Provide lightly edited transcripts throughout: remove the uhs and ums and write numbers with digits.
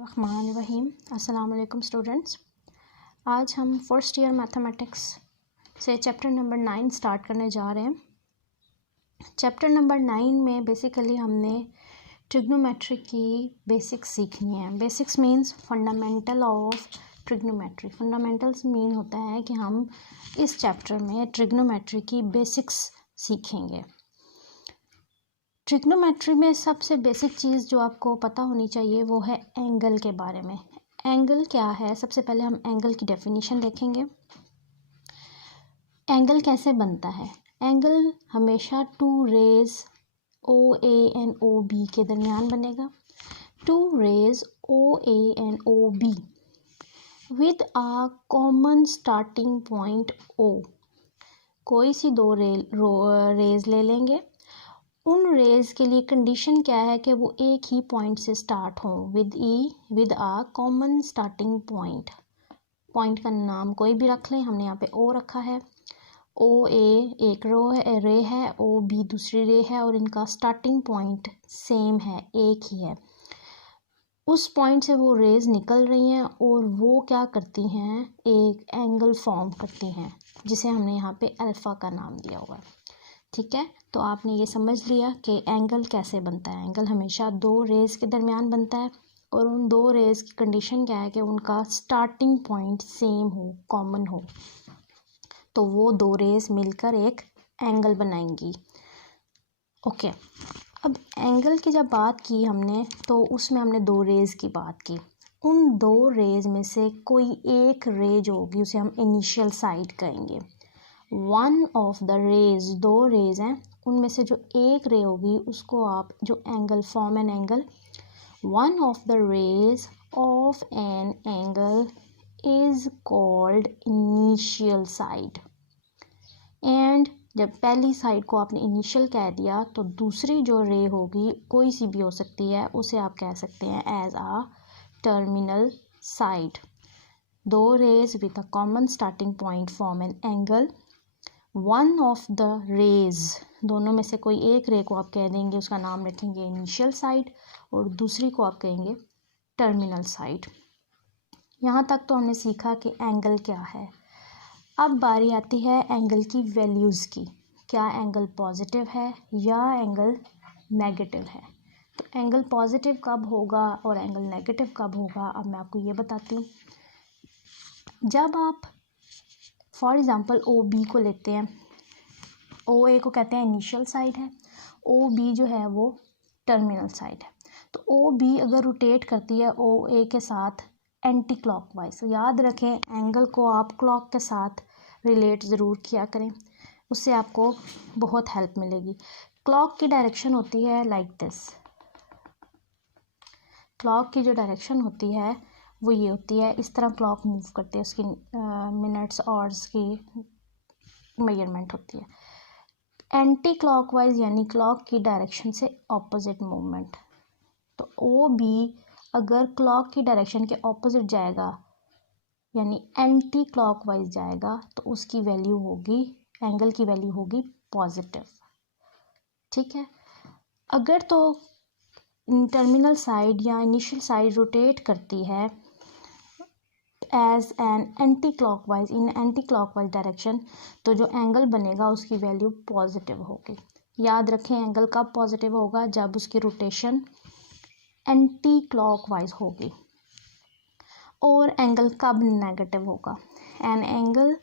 रहमानिर्रहीम। अस्सलाम वालेकुम स्टूडेंट्स। आज हम फर्स्ट ईयर मैथमेटिक्स से चैप्टर नंबर 9 स्टार्ट करने जा रहे हैं। चैप्टर नंबर 9 में बेसिकली हमने ट्रिग्नोमेट्री की बेसिक्स सीखनी है। Basics means fundamental of trigonometry. Fundamentals mean होता है कि हम इस चैप्टर में ट्रिग्नोमेट्री की बेसिक्स सीखेंगे। ट्रिग्नोमेट्री में सबसे बेसिक चीज़ जो आपको पता होनी चाहिए वो है एंगल के बारे में। एंगल क्या है, सबसे पहले हम एंगल की डेफिनेशन देखेंगे। एंगल कैसे बनता है? एंगल हमेशा two rays O A and O B के दरमियान बनेगा। Two rays O A and O B with a common starting point O. कोई सी दो रेज ले लेंगे। उन रेज के लिए कंडीशन क्या है कि वो एक ही पॉइंट से स्टार्ट हों with a common starting point. Point का नाम कोई भी रख लें, हमने यहाँ पे ओ रखा है। ओ ए एक रे है, ओ बी दूसरी रे है और इनका स्टार्टिंग पॉइंट सेम है, एक ही है। उस पॉइंट से वो रेज निकल रही हैं और वो क्या करती हैं, एक एंगल फॉर्म करती हैं जिसे हमने यहाँ पे अल्फ़ा का नाम दिया हुआ है। ठीक है, तो आपने ये समझ लिया कि एंगल कैसे बनता है। एंगल हमेशा दो रेज के दरमियान बनता है और उन दो रेज की कंडीशन क्या है कि उनका स्टार्टिंग पॉइंट सेम हो, कॉमन हो, तो वो दो रेज मिलकर एक एंगल बनाएंगी। ओके, अब एंगल की जब बात की हमने तो उसमें हमने दो रेज की बात की। उन दो रेज में से कोई एक रे जो होगी उसे हम इनिशियल साइड कहेंगे। वन ऑफ द रेज, दो रेज हैं, उनमें से जो एक रे होगी उसको आप जो angle form an angle, one of the rays of an angle is called initial side. And जब पहली साइड को आपने इनिशियल कह दिया तो दूसरी जो रे होगी कोई सी भी हो सकती है, उसे आप कह सकते हैं एज आ टर्मिनल साइड। दो rays with a common starting point form an angle. One of the rays, दोनों में से कोई एक रे को आप कह देंगे, उसका नाम रखेंगे इनिशियल साइड और दूसरी को आप कहेंगे टर्मिनल साइड। यहाँ तक तो हमने सीखा कि एंगल क्या है। अब बारी आती है एंगल की वैल्यूज़ की। क्या एंगल पॉजिटिव है या एंगल नेगेटिव है? तो एंगल पॉजिटिव कब होगा और एंगल नेगेटिव कब होगा, अब मैं आपको ये बताती हूँ। जब आप फॉर एग्ज़ाम्पल ओ बी को लेते हैं, ओ ए को कहते हैं इनिशियल साइड है, ओ बी जो है वो टर्मिनल साइड है। तो ओ बी अगर रोटेट करती है ओ ए के साथ एंटी क्लॉकवाइज, तो याद रखें एंगल को आप क्लॉक के साथ रिलेट ज़रूर किया करें, उससे आपको बहुत हेल्प मिलेगी। क्लॉक की डायरेक्शन होती है लाइक दिस। क्लॉक की जो डायरेक्शन होती है वो ये होती है, इस तरह क्लॉक मूव करती है, उसकी मिनट्स आवर्स की मेजरमेंट होती है। एंटी क्लॉकवाइज यानी क्लॉक की डायरेक्शन से ऑपोजिट मूवमेंट। तो ओ बी अगर क्लॉक की डायरेक्शन के ऑपोजिट जाएगा यानी एंटी क्लॉकवाइज जाएगा तो उसकी वैल्यू होगी, एंगल की वैल्यू होगी पॉजिटिव। ठीक है, अगर तो टर्मिनल साइड या इनिशियल साइड रोटेट करती है as an anti clockwise in anti clockwise direction, तो जो एंगल बनेगा उसकी वैल्यू पॉजिटिव होगी। याद रखें एंगल कब पॉजिटिव होगा, जब उसकी रोटेशन एंटी क्लॉकवाइज होगी। और एंगल कब नेगेटिव होगा? An angle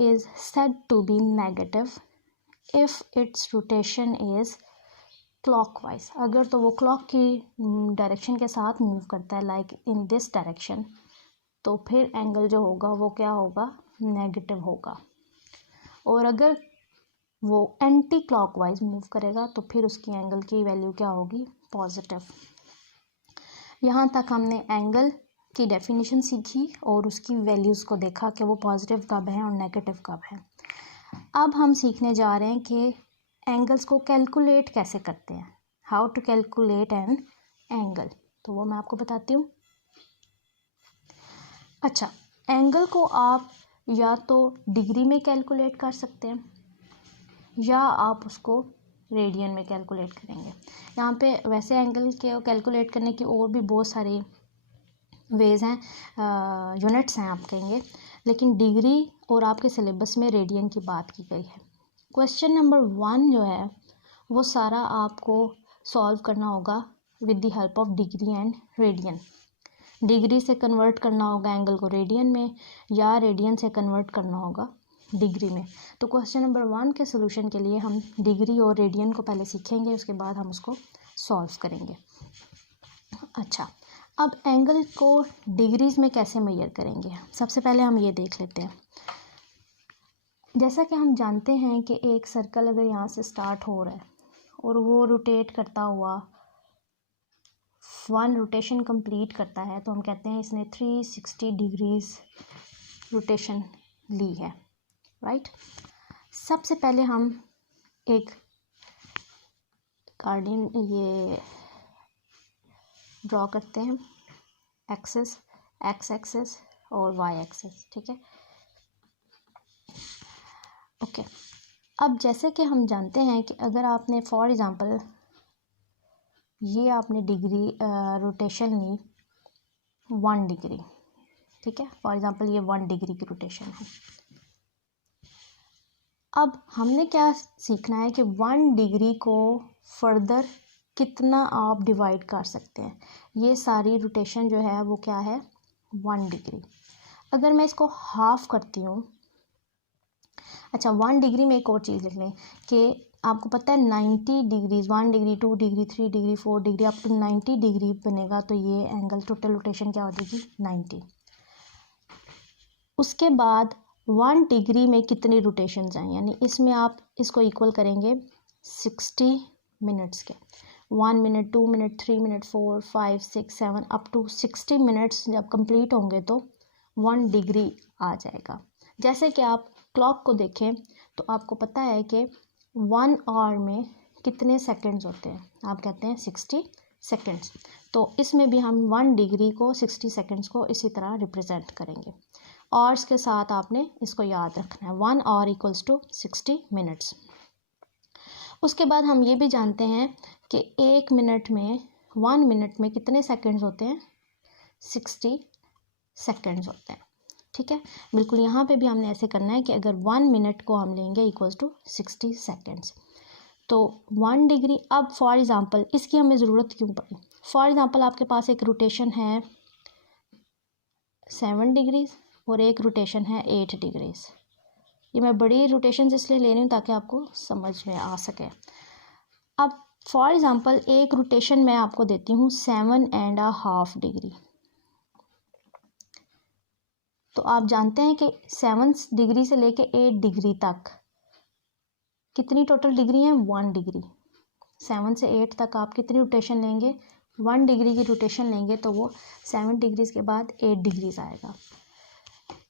is said to be negative if its rotation is clockwise. अगर तो वो क्लॉक की डायरेक्शन के साथ मूव करता है लाइक इन दिस डायरेक्शन, तो फिर एंगल जो होगा वो क्या होगा, नेगेटिव होगा। और अगर वो एंटी क्लॉकवाइज मूव करेगा तो फिर उसकी एंगल की वैल्यू क्या होगी, पॉजिटिव। यहाँ तक हमने एंगल की डेफिनेशन सीखी और उसकी वैल्यूज़ को देखा कि वो पॉजिटिव कब है और नेगेटिव कब है। अब हम सीखने जा रहे हैं कि एंगल्स को कैलकुलेट कैसे करते हैं, how to calculate an angle. तो वो मैं आपको बताती हूँ। अच्छा, एंगल को आप या तो डिग्री में कैलकुलेट कर सकते हैं या आप उसको रेडियन में कैलकुलेट करेंगे। यहाँ पे वैसे एंगल के कैलकुलेट करने की और भी बहुत सारी वेज हैं, यूनिट्स हैं आप कहेंगे, लेकिन डिग्री और आपके सिलेबस में रेडियन की बात की गई है। क्वेश्चन नंबर 1 जो है वो सारा आपको सॉल्व करना होगा with the help of degree and radian. Degree से कन्वर्ट करना होगा एंगल को रेडियन में, या रेडियन से कन्वर्ट करना होगा डिग्री में। तो क्वेश्चन नंबर 1 के सोल्यूशन के लिए हम डिग्री और रेडियन को पहले सीखेंगे, उसके बाद हम उसको सॉल्व करेंगे। अच्छा, अब एंगल को डिग्रीज में कैसे मेजर करेंगे, सबसे पहले हम ये देख लेते हैं। जैसा कि हम जानते हैं कि एक सर्कल अगर यहाँ से स्टार्ट हो रहा है और वो रोटेट करता हुआ 1 रोटेशन कंप्लीट करता है, तो हम कहते हैं इसने 360 डिग्रीज रोटेशन ली है, राइट। सबसे पहले हम एक कार्डिन ये ड्रॉ करते हैं, एक्सेस, एक्स एक्सेस और वाई एक्सेस, ठीक है। ओके, अब जैसे कि हम जानते हैं कि अगर आपने फॉर एग्ज़ाम्पल ये आपने डिग्री रोटेशन ली 1 डिग्री, ठीक है, फॉर एग्ज़ाम्पल ये 1 डिग्री की रोटेशन है। अब हमने क्या सीखना है कि 1 डिग्री को फर्दर कितना आप डिवाइड कर सकते हैं। ये सारी रोटेशन जो है वो क्या है, 1 डिग्री। अगर मैं इसको हाफ करती हूँ, अच्छा 1 डिग्री में एक और चीज़ लिख लें कि आपको पता है 90 degrees, 1 degree 2 degree 3 degree 4 degree up to 90 degree बनेगा, तो ये एंगल टोटल रोटेशन क्या हो जाएगी 90। उसके बाद 1 डिग्री में कितनी रोटेशंस हैं, यानी इसमें आप इसको इक्वल करेंगे 60 मिनट्स के। 1 minute 2 minute 3 minute 4 5 6 7 up to 60 minutes जब कंप्लीट होंगे तो 1 डिग्री आ जाएगा। जैसे कि आप क्लॉक को देखें तो आपको पता है कि 1 आवर में कितने सेकंड्स होते हैं, आप कहते हैं 60 सेकंड्स। तो इसमें भी हम 1 डिग्री को 60 सेकंड्स को इसी तरह रिप्रेजेंट करेंगे। आवर्स के साथ आपने इसको याद रखना है, 1 आवर इक्वल्स टू 60 मिनट्स। उसके बाद हम ये भी जानते हैं कि 1 मिनट में 1 मिनट में कितने सेकंड्स होते हैं, 60 सेकंड्स होते हैं, ठीक है। बिल्कुल यहाँ पे भी हमने ऐसे करना है कि अगर 1 मिनट को हम लेंगे इक्वल्स टू 60 सेकंड्स, तो 1 डिग्री। अब फॉर एग्ज़ाम्पल इसकी हमें ज़रूरत क्यों पड़ी, फॉर एग्ज़ाम्पल आपके पास एक रोटेशन है 7 डिग्रीज और एक रोटेशन है 8 डिग्रीज। ये मैं बड़ी रोटेशन इसलिए ले रही हूँ ताकि आपको समझ में आ सके। अब फॉर एग्ज़ाम्पल एक रोटेशन मैं आपको देती हूँ 7.5 डिग्री, तो आप जानते हैं कि 7 डिग्री से लेके 8 डिग्री तक कितनी टोटल डिग्री है, 1 डिग्री। 7 से 8 तक आप कितनी रोटेशन लेंगे, 1 डिग्री की रोटेशन लेंगे, तो वो 7 डिग्रीज के बाद 8 डिग्रीज आएगा।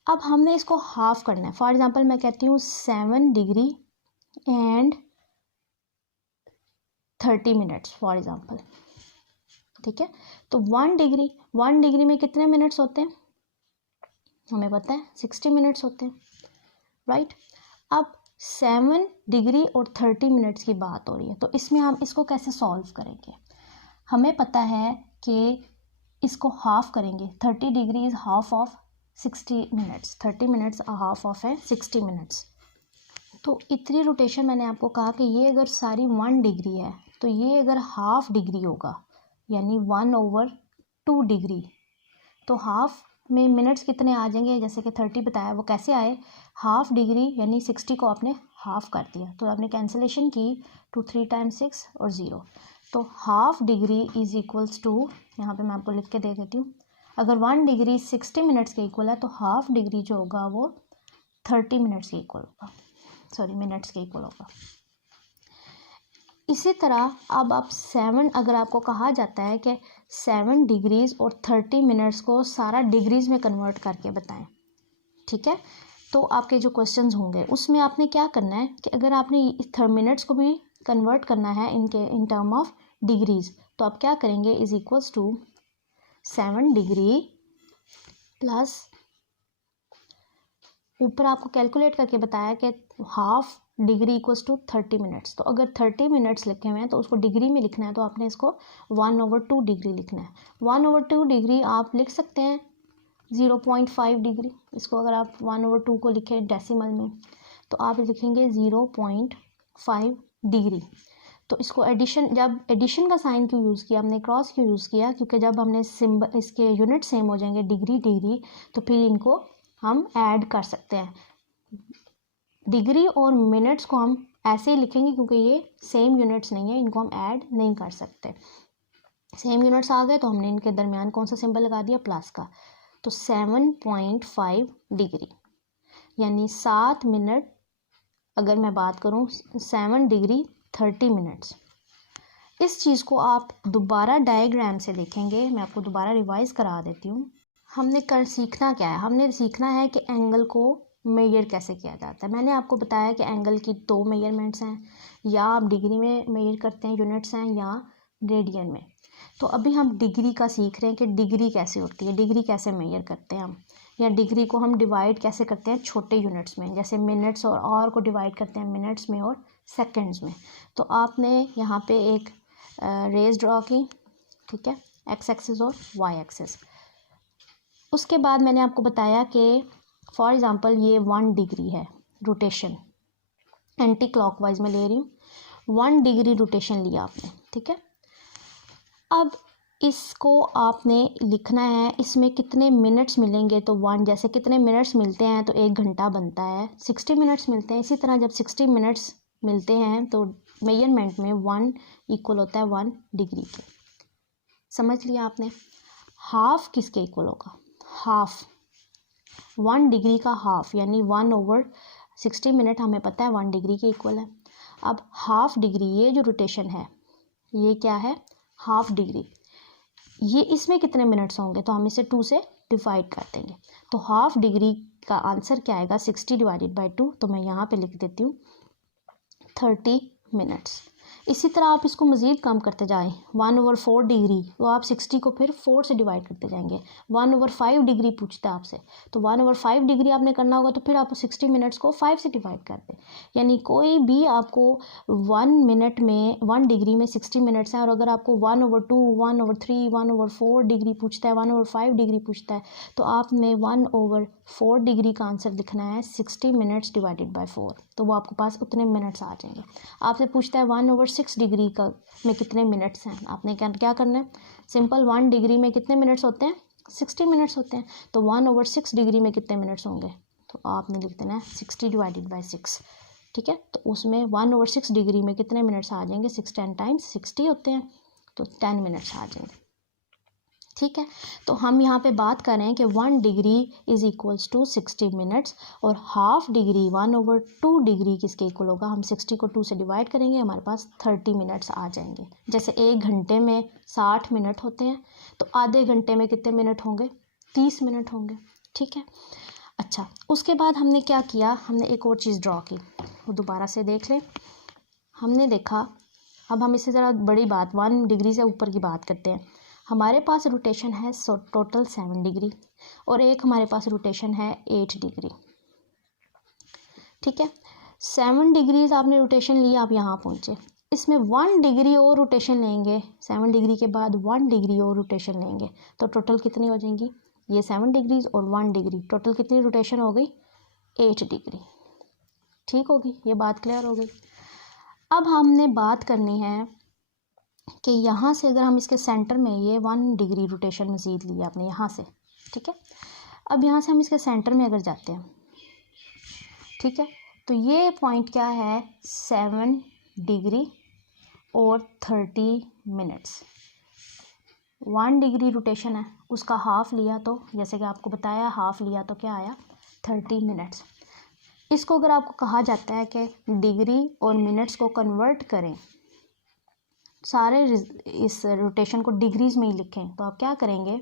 अब हमने इसको हाफ करना है, फॉर एग्ज़ाम्पल मैं कहती हूँ 7 degree and 30 minutes for example, ठीक है। तो 1 डिग्री में कितने मिनट्स होते हैं, हमें पता है 60 मिनट्स होते हैं, राइट। अब 7 डिग्री और 30 मिनट्स की बात हो रही है, तो इसमें हम इसको कैसे सॉल्व करेंगे। हमें पता है कि इसको हाफ करेंगे, 30 degree is half of 60 minutes, 30 minutes half of है 60 मिनट्स। तो इतनी रोटेशन मैंने आपको कहा कि ये अगर सारी 1 डिग्री है, तो ये अगर हाफ डिग्री होगा यानी 1/2 डिग्री, तो हाफ में मिनट्स कितने आ जाएंगे, जैसे कि 30 बताया, वो कैसे आए, हाफ डिग्री यानी 60 को आपने हाफ कर दिया, तो आपने कैंसिलेशन की 2 3 टाइम्स 6 और 0, तो half degree is equals to, यहाँ पे मैं आपको लिख के दे देती हूँ, अगर 1 डिग्री 60 मिनट्स के इक्वल है तो हाफ डिग्री जो होगा वो 30 मिनट्स के इक्वल होगा, सॉरी मिनट्स के इक्वल होगा। इसी तरह अब आप 7, अगर आपको कहा जाता है कि 7 डिग्रीज़ और 30 मिनट्स को सारा डिग्रीज़ में कन्वर्ट करके बताएं, ठीक है, तो आपके जो क्वेश्चंस होंगे उसमें आपने क्या करना है कि अगर आपने मिनट्स को भी कन्वर्ट करना है इन टर्म ऑफ डिग्रीज़, तो आप क्या करेंगे, is equals to 7 degree plus ऊपर आपको कैलकुलेट करके बताया कि half degree equals to 30 minutes. तो अगर 30 मिनट्स लिखे हुए हैं तो उसको डिग्री में लिखना है, तो आपने इसको 1/2 डिग्री लिखना है। 1/2 डिग्री आप लिख सकते हैं 0.5 डिग्री। इसको अगर आप 1/2 को लिखें डेसिमल में तो आप लिखेंगे 0.5 डिग्री। तो इसको एडिशन, जब एडिशन का साइन क्यों यूज़ किया हमने, क्रॉस क्यों यूज़ किया, क्योंकि जब हमने सिंबल, इसके यूनिट सेम हो जाएंगे डिग्री डिग्री, तो फिर इनको हम ऐड कर सकते हैं। डिग्री और मिनट्स को हम ऐसे ही लिखेंगे क्योंकि ये सेम यूनिट्स नहीं है, इनको हम ऐड नहीं कर सकते। सेम यूनिट्स आ गए तो हमने इनके दरमियान कौन सा सिंबल लगा दिया, प्लस का। तो 7.5 डिग्री यानी 7 मिनट, अगर मैं बात करूँ 7 डिग्री 30 मिनट्स। इस चीज़ को आप दोबारा डायग्राम से देखेंगे, मैं आपको दोबारा रिवाइज़ करा देती हूँ। हमने कर सीखना क्या है, हमने सीखना है कि एंगल को मेजर कैसे किया जाता है। मैंने आपको बताया कि एंगल की 2 मेजरमेंट्स हैं, या आप डिग्री में मेजर करते हैं, यूनिट्स हैं, या रेडियन में। तो अभी हम डिग्री का सीख रहे हैं कि डिग्री कैसे होती है, डिग्री कैसे मेजर करते हैं हम, या डिग्री को हम डिवाइड कैसे करते हैं छोटे यूनिट्स में, जैसे मिनट्स और को डिवाइड करते हैं मिनट्स में और सेकंड्स में। तो आपने यहाँ पे एक रेज ड्रॉ की, ठीक है, एक्स एक्सिस और वाई एक्सिस। उसके बाद मैंने आपको बताया कि फॉर एग्ज़ाम्पल ये 1 डिग्री है रोटेशन, एंटी क्लॉकवाइज में ले रही हूँ, 1 डिग्री रोटेशन लिया आपने, ठीक है। अब इसको आपने लिखना है, इसमें कितने मिनट्स मिलेंगे, तो 1, जैसे कितने मिनट्स मिलते हैं तो 1 घंटा बनता है, 60 मिनट्स मिलते हैं। इसी तरह जब 60 मिनट्स मिलते हैं तो मेजरमेंट में 1 इक्वल होता है 1 डिग्री के। समझ लिया आपने। हाफ किसके इक्वल होगा, हाफ 1 डिग्री का हाफ, यानी 1/60 मिनट हमें पता है 1 डिग्री के इक्वल है। अब हाफ डिग्री, ये जो रोटेशन है ये क्या है, हाफ डिग्री, ये इसमें कितने मिनट्स होंगे, तो हम इसे 2 से डिवाइड कर देंगे। तो हाफ डिग्री का आंसर क्या आएगा, 60 डिवाइडेड बाई 2। तो मैं यहाँ पे लिख देती हूँ 30 मिनट्स। इसी तरह आप इसको मज़ीद कम करते जाएं, 1/4 डिग्री, तो आप 60 को फिर 4 से डिवाइड करते जाएंगे। 1/5 डिग्री पूछता है आपसे, तो 1/5 डिग्री आपने करना होगा, तो फिर आप 60 मिनट्स को 5 से डिवाइड कर दें। यानी कोई भी आपको 1 मिनट में 1 डिग्री में 60 मिनट्स हैं, और अगर आपको 1/2, 1/3, 1/4 डिग्री पूछता है, 1/5 डिग्री पूछता है, तो आपने 1/4 डिग्री का आंसर लिखना है 60 मिनट्स डिवाइडेड बाई 4, तो वो आपके पास उतने मिनट्स आ जाएंगे। आपसे पूछता है 1/6 डिग्री का में कितने मिनट्स हैं, आपने क्या करना है, सिंपल 1 डिग्री में कितने मिनट्स होते हैं, 60 मिनट्स होते हैं, तो 1/6 डिग्री में कितने मिनट्स होंगे, तो आपने लिख देना है 60 डिवाइडेड बाई 6, ठीक है। तो उसमें 1/6 डिग्री में कितने मिनट्स आ जाएंगे, 6 10 टाइम्स 60 होते हैं, तो 10 मिनट्स आ जाएंगे, ठीक है। तो हम यहाँ पे बात कर रहे हैं कि 1 degree is equals to 60 minutes, और हाफ डिग्री 1/2 डिग्री किसके इक्वल होगा, हम 60 को 2 से डिवाइड करेंगे, हमारे पास 30 मिनट्स आ जाएंगे। जैसे 1 घंटे में 60 मिनट होते हैं, तो आधे घंटे में कितने मिनट होंगे, 30 मिनट होंगे, ठीक है। अच्छा, उसके बाद हमने क्या किया, हमने एक और चीज़ ड्रॉ की, वो दोबारा से देख लें। हमने देखा, अब हम इससे ज़रा बड़ी बात, 1 डिग्री से ऊपर की बात करते हैं। हमारे पास रोटेशन है टोटल 7 डिग्री, और एक हमारे पास रोटेशन है 8 डिग्री, ठीक है। 7 डिग्रीज आपने रोटेशन ली, आप यहाँ पहुँचे, इसमें 1 डिग्री और रोटेशन लेंगे, 7 डिग्री के बाद 1 डिग्री और रोटेशन लेंगे, तो टोटल कितनी हो जाएंगी, ये 7 डिग्रीज और 1 डिग्री, टोटल कितनी रोटेशन हो गई, 8 डिग्री, ठीक होगी, ये बात क्लियर हो गई। अब हमने बात करनी है कि यहाँ से अगर हम इसके सेंटर में ये 1 डिग्री रोटेशन मज़ीद लिया आपने यहाँ से, ठीक है। अब यहाँ से हम इसके सेंटर में अगर जाते हैं, ठीक है, तो ये पॉइंट क्या है, 7 डिग्री और 30 मिनट्स। 1 डिग्री रोटेशन है, उसका हाफ लिया, तो जैसे कि आपको बताया हाफ लिया तो क्या आया, 30 मिनट्स। इसको अगर आपको कहा जाता है कि डिग्री और मिनट्स को कन्वर्ट करें, सारे इस रोटेशन को डिग्रीज में ही लिखें, तो आप क्या करेंगे,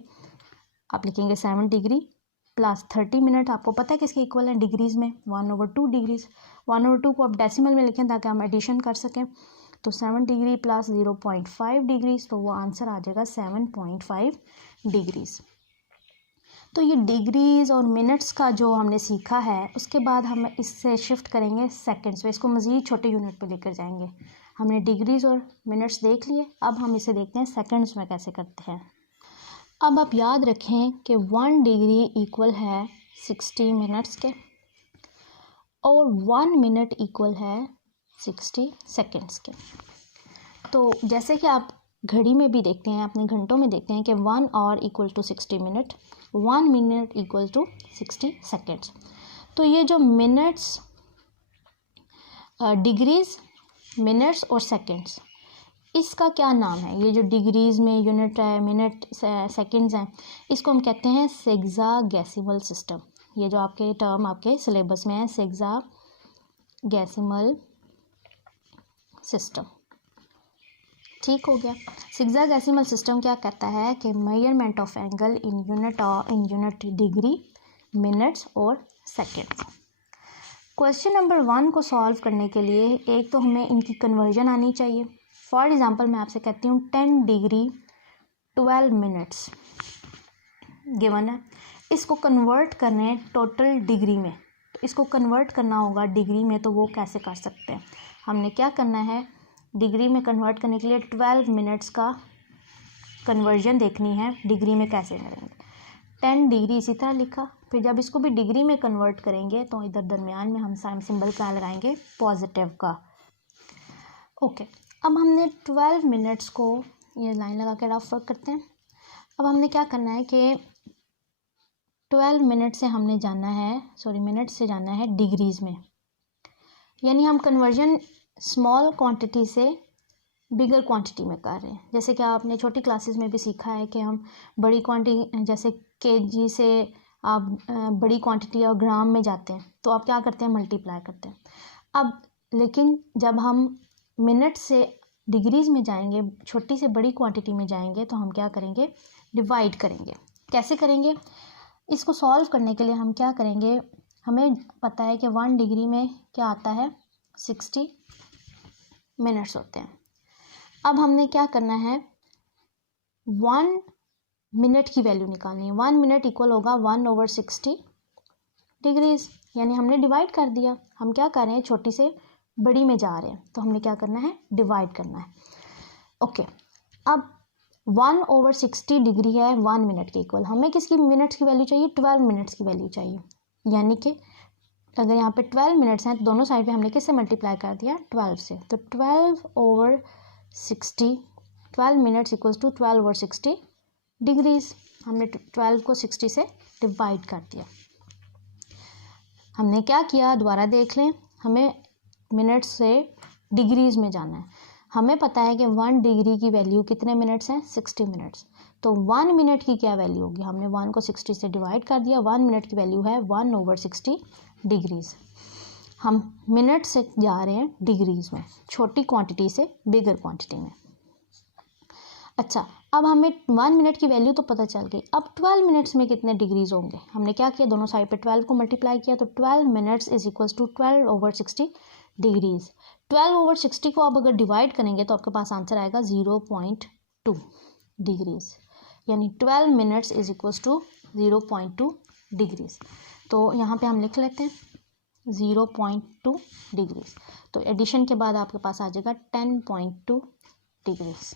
आप लिखेंगे 7 डिग्री प्लस 30 मिनट, आपको पता है किसके इक्वल है डिग्रीज में, 1/2 डिग्रीज। 1/2 को आप डेसिमल में लिखें ताकि हम एडिशन कर सकें, तो 7 डिग्री प्लस 0.5 डिग्रीज, तो वो आंसर आ जाएगा 7.5 डिग्रीज। तो ये डिग्रीज़ और मिनट्स का जो हमने सीखा है, उसके बाद हम इससे शिफ्ट करेंगे सेकंड्स में, इसको मज़ीद छोटे यूनिट पे लेकर जाएंगे। हमने डिग्रीज़ और मिनट्स देख लिए, अब हम इसे देखते हैं सेकंड्स में कैसे करते हैं। अब आप याद रखें कि 1 डिग्री इक्वल है 60 मिनट्स के और 1 मिनट इक्वल है 60 सेकंड्स के। तो जैसे कि आप घड़ी में भी देखते हैं, अपने घंटों में देखते हैं कि 1 hour equal to 60 minute, 1 minute equal to 60 seconds. तो ये जो मिनट्स, डिग्रीज़, मिनट्स और सेकेंड्स, इसका क्या नाम है? ये जो डिग्रीज़ में यूनिट है, मिनट, सेकेंड्स हैं, इसको हम कहते हैं सेक्सागेसिमल सिस्टम। ये जो आपके टर्म आपके सिलेबस में है, सेक्सागेसिमल सिस्टम। ठीक हो गया। सेक्सागेसिमल सिस्टम क्या कहता है कि measurement of angle in unit degree, minutes और सेकेंड्स। क्वेश्चन नंबर 1 को सॉल्व करने के लिए एक तो हमें इनकी कन्वर्जन आनी चाहिए। फॉर एग्ज़ाम्पल मैं आपसे कहती हूँ 10 डिग्री 12 मिनट्स गिवन है, इसको कन्वर्ट करने टोटल डिग्री में, तो इसको कन्वर्ट करना होगा डिग्री में, तो वो कैसे कर सकते हैं? हमने क्या करना है, डिग्री में कन्वर्ट करने के लिए 12 मिनट्स का कन्वर्जन देखनी है, डिग्री में कैसे करेंगे। 10 डिग्री इसी तरह लिखा, फिर जब इसको भी डिग्री में कन्वर्ट करेंगे तो इधर दरमियान में हम साइन सिंबल क्या लगाएंगे, पॉजिटिव का। ओके, अब हमने 12 मिनट्स को ये लाइन लगा के रफ वर्क करते हैं। अब हमने क्या करना है कि 12 मिनट से हमने जाना है, मिनट से जाना है डिग्रीज़ में, यानी हम कन्वर्जन स्मॉल क्वांटिटी से बिगर क्वांटिटी में कर रहे हैं। जैसे कि आपने छोटी क्लासेस में भी सीखा है कि हम बड़ी क्वांटिटी, जैसे केजी से आप बड़ी क्वांटिटी और ग्राम में जाते हैं, तो आप क्या करते हैं, मल्टीप्लाई करते हैं। अब लेकिन जब हम मिनट से डिग्रीज़ में जाएंगे, छोटी से बड़ी क्वांटिटी में जाएंगे, तो हम क्या करेंगे, डिवाइड करेंगे। कैसे करेंगे? इसको सॉल्व करने के लिए हम क्या करेंगे, हमें पता है कि 1 डिग्री में क्या आता है, 60 मिनट्स होते हैं। अब हमने क्या करना है, 1 मिनट की वैल्यू निकालनी है। 1 मिनट इक्वल होगा 1/60 डिग्रीज़, यानी हमने डिवाइड कर दिया। हम क्या कर रहे हैं, छोटी से बड़ी में जा रहे हैं, तो हमने क्या करना है, डिवाइड करना है। ओके, अब 1/60 डिग्री है 1 मिनट के इक्वल, हमें किसकी मिनट्स की वैल्यू चाहिए, 12 मिनट्स की वैल्यू चाहिए। यानी कि अगर यहाँ पे 12 मिनट्स हैं तो दोनों साइड पे हमने किससे मल्टीप्लाई कर दिया, 12 से। तो 12/60, 12 मिनट्स इक्वल्स टू 12/60 डिग्रीज़। हमने 12 को 60 से डिवाइड कर दिया। हमने क्या किया, दोबारा देख लें, हमें मिनट्स से डिग्रीज़ में जाना है। हमें पता है कि 1 डिग्री की वैल्यू कितने मिनट्स हैं, 60 मिनट्स। तो 1 मिनट की क्या वैल्यू होगी, हमने 1 को 60 से डिवाइड कर दिया, 1 मिनट की वैल्यू है 1/60 डिग्रीज़। हम मिनट से जा रहे हैं डिग्रीज़ में, छोटी क्वांटिटी से बिगर क्वांटिटी में। अच्छा, अब हमें 1 मिनट की वैल्यू तो पता चल गई, अब 12 मिनट्स में कितने डिग्रीज़ होंगे। हमने क्या किया, दोनों साइड पे 12 को मल्टीप्लाई किया, तो 12 minutes is equals to 12/60 degrees. 12/60 को आप अगर डिवाइड करेंगे तो आपके पास आंसर आएगा 0.2 डिग्रीज़, यानी 12 minutes is equals to 0.2 degrees. तो यहाँ पे हम लिख लेते हैं 0.2 डिग्रीज़। तो एडिशन के बाद आपके पास आ जाएगा 10.2 डिग्रीज़।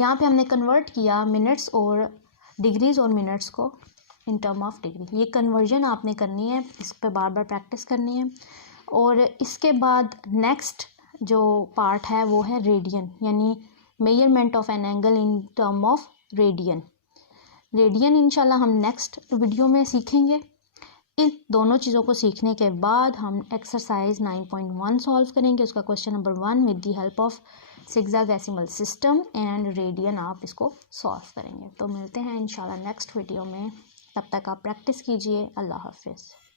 यहाँ पे हमने कन्वर्ट किया मिनट्स और डिग्रीज़ और मिनट्स को इन टर्म ऑफ डिग्री। ये कन्वर्जन आपने करनी है, इस पर बार बार प्रैक्टिस करनी है। और इसके बाद नेक्स्ट जो पार्ट है वो है रेडियन, यानी measurement of an angle in term of radian. Radian इंशाल्लाह हम नेक्स्ट वीडियो में सीखेंगे। इन दोनों चीज़ों को सीखने के बाद हम एक्सरसाइज 9.1 सॉल्व करेंगे। उसका question number 1 with the help of sexagesimal system and radian आप इसको सॉल्व करेंगे। तो मिलते हैं इंशाल्लाह नेक्स्ट वीडियो में, तब तक आप प्रैक्टिस कीजिए। अल्लाह हाफिज़।